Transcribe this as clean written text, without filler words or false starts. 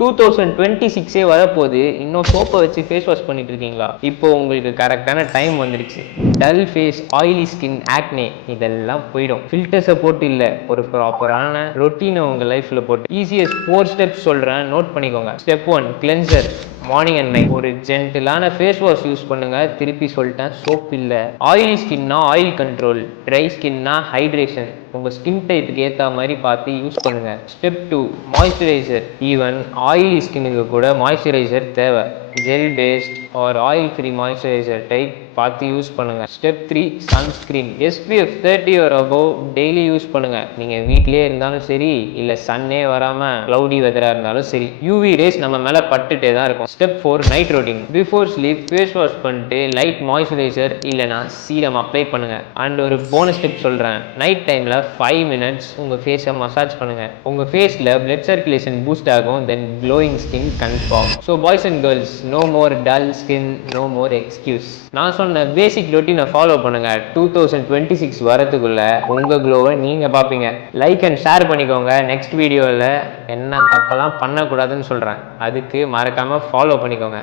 2026 வரப்போகுது, இன்னும் சோப்பை வச்சு ஃபேஸ் வாஷ் பண்ணிட்டு இருக்கீங்களா? இப்போ உங்களுக்கு கரெக்டான டைம் வந்துருச்சு. Dull face, oily skin, acne இதெல்லாம் போயிடும். ஃபில்டர்ஸை போட்டு இல்லை, ஒரு ப்ராப்பரான ரொட்டீனை உங்கள் லைஃப்பில் போட்டு ஈஸியஸ்ட் 4 ஸ்டெப்ஸ் சொல்கிறேன், நோட் பண்ணிக்கோங்க. Step 1, cleanser. Morning and night ஒரு ஜென்டிலான ஃபேஸ் வாஷ் யூஸ் பண்ணுங்க. திருப்பி சொல்லிட்டேன், சோப் இல்லை. ஆயிலி ஸ்கின்னா ஆயில் கண்ட்ரோல், ட்ரை ஸ்கின்னா ஹைட்ரேஷன். உங்கள் ஸ்கின் டைப்புக்கு ஏற்ற மாதிரி பார்த்து யூஸ் பண்ணுங்க. Step 2, moisturiser. ஈவன் ஆயிலி ஸ்கின்னுக்கு கூட மாய்ஸ்சரைசர் தேவை. Gel paste or oil free moisturiser type பார்த்து யூஸ் பண்ணுங்க. Step 3, sunscreen. SPF 30 or above daily use பண்ணுங்க. நீங்கள் வீட்டிலே இருந்தாலும் சரி, இல்லை சன்னே வராமல் க்ளவுடி வெதராக இருந்தாலும் சரி, யூவி ரேஸ் நம்ம மேலே பட்டுட்டே தான் இருக்கும். Step 4, night routine. Before sleep face wash பண்ணிட்டு லைட் மாய்ஸ்சரைசர் இல்லைனா சீரம் அப்ளை பண்ணுங்க. அண்ட் ஒரு போனஸ் ஸ்டெப் சொல்கிறேன், நைட் டைமில் 5 minutes உங்கள் ஃபேஸை மசாஜ் பண்ணுங்கள். உங்கள் ஃபேஸில் பிளட் சர்க்குலேஷன் பூஸ்ட் ஆகும். Then glowing skin confirm. So boys and girls, no more dull skin, no more excuse. நான் சொன்ன பேசிக் ரொட்டீனை ஃபாலோ பண்ணுங்க. 2026 வரதுக்குள்ள உங்கள் க்ளோவை நீங்கள் பார்ப்பீங்க. லைக் அண்ட் ஷேர் பண்ணிக்கோங்க. நெக்ஸ்ட் வீடியோவில் என்ன தப்பெல்லாம் பண்ணக்கூடாதுன்னு சொல்கிறேன், அதுக்கு மறக்காமல் ஃபாலோ பண்ணிக்கோங்க.